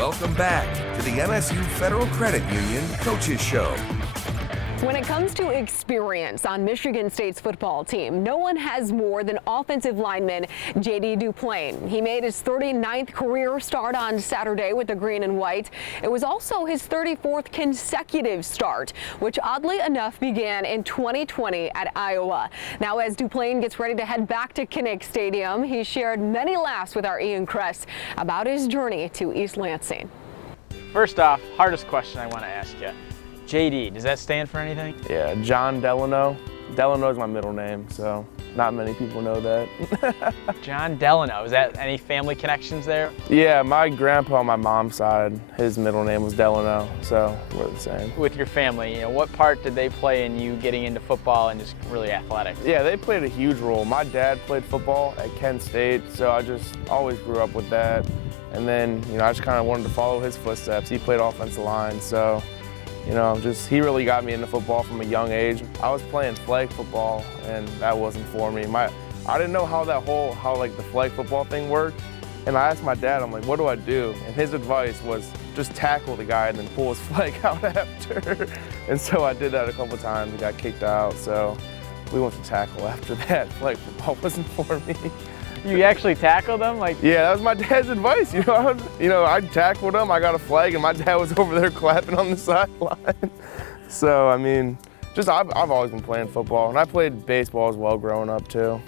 Welcome back to the MSU Federal Credit Union Coaches Show. When it comes to experience on Michigan State's football team, no one has more than offensive lineman J.D. Duplain. He made his 39th career start on Saturday with the green and white. It was also his 34th consecutive start, which oddly enough began in 2020 at Iowa. Now, as Duplain gets ready to head back to Kinnick Stadium, he shared many laughs with our Ian Kress about his journey to East Lansing. First off, hardest question I want to ask you. JD, does that stand for anything? Yeah, John Delano. Delano is my middle name, so not many people know that. John Delano, is that any family connections there? Yeah, my grandpa on my mom's side, his middle name was Delano, so we're the same. With your family, what part did they play in you getting into football and just really athletics? Yeah, they played a huge role. My dad played football at Kent State, so I just always grew up with that. And then, I just kind of wanted to follow his footsteps. He played offensive line, so he really got me into football from a young age. I was playing flag football, and that wasn't for me. I didn't know how the flag football thing worked, and I asked my dad, I'm like, what do I do? And his advice was just tackle the guy and then pull his flag out after. And so I did that a couple times and got kicked out. So we went to tackle after that. Flag football wasn't for me. You actually tackled them? Yeah, that was my dad's advice. I tackled him, I got a flag, and my dad was over there clapping on the sideline. So, I've always been playing football, and I played baseball as well growing up, too.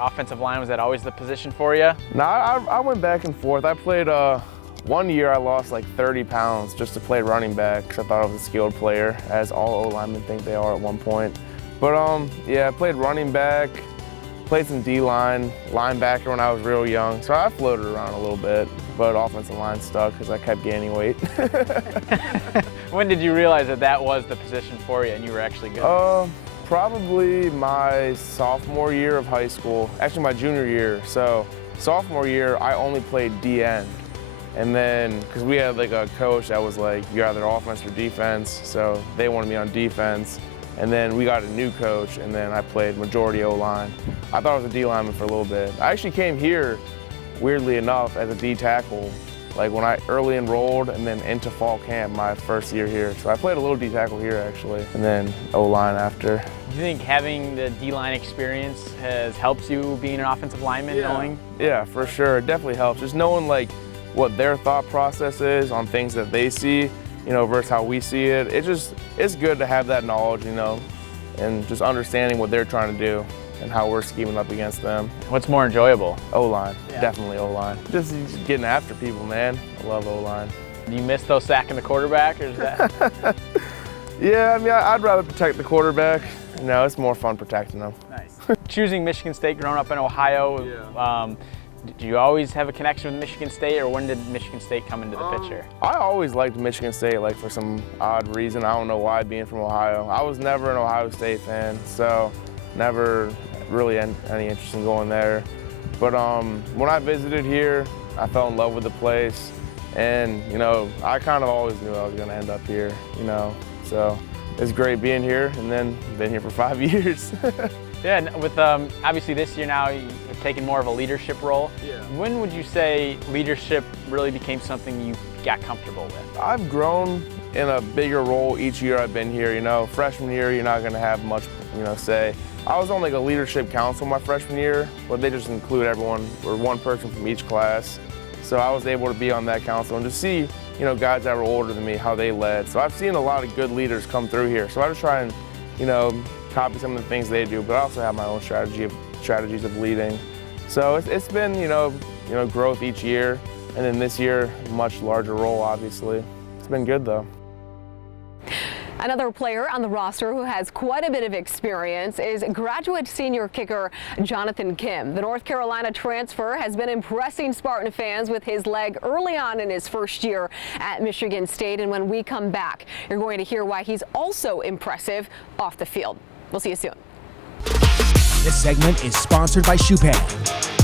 Offensive line, was that always the position for you? No, I went back and forth. I played, one year I lost like 30 pounds just to play running back, because I thought I was a skilled player, as all O-linemen think they are at one point. But, I played running back. Played some D-line, linebacker when I was real young, so I floated around a little bit, but offensive line stuck because I kept gaining weight. When did you realize that was the position for you and you were actually good? Probably my sophomore year of high school, actually my junior year. So sophomore year, I only played D-end. And then, because we had like a coach that was like, you're either offense or defense, so they wanted me on defense. And then we got a new coach, and then I played majority O-line. I thought I was a D lineman for a little bit. I actually came here, weirdly enough, as a D tackle, like when I early enrolled and then into fall camp my first year here. So I played a little D tackle here actually, and then O-line after. Do you think having the D-line experience has helped you being an offensive lineman, knowing? Yeah, for sure. It definitely helps. Just knowing like what their thought process is on things that they see, versus how we see it. It's good to have that knowledge, and just understanding what they're trying to do and how we're scheming up against them. What's more enjoyable? O-line, Definitely O-line. Just getting after people, man. I love O-line. Do you miss those sacking the quarterback, or is that? Yeah, I'd rather protect the quarterback. It's more fun protecting them. Nice. Choosing Michigan State growing up in Ohio, do you always have a connection with Michigan State, or when did Michigan State come into the picture? I always liked Michigan State, for some odd reason. I don't know why, being from Ohio. I was never an Ohio State fan, so never really any interest in going there. But when I visited here, I fell in love with the place, and I kind of always knew I was going to end up here. So it's great being here, and then been here for 5 years. Yeah, with obviously this year now, you've taken more of a leadership role. Yeah. When would you say leadership really became something you got comfortable with? I've grown in a bigger role each year I've been here. Freshman year, you're not going to have much, say. I was on a leadership council my freshman year, but they just include everyone, or one person from each class. So I was able to be on that council and just see, guys that were older than me, how they led. So I've seen a lot of good leaders come through here. So I just try and, copy some of the things they do, but I also have my own strategies of leading. So it's been, growth each year, and then this year, much larger role, obviously. It's been good, though. Another player on the roster who has quite a bit of experience is graduate senior kicker Jonathan Kim. The North Carolina transfer has been impressing Spartan fans with his leg early on in his first year at Michigan State. And when we come back, you're going to hear why he's also impressive off the field. We'll see you soon. This segment is sponsored by Shoe Pad.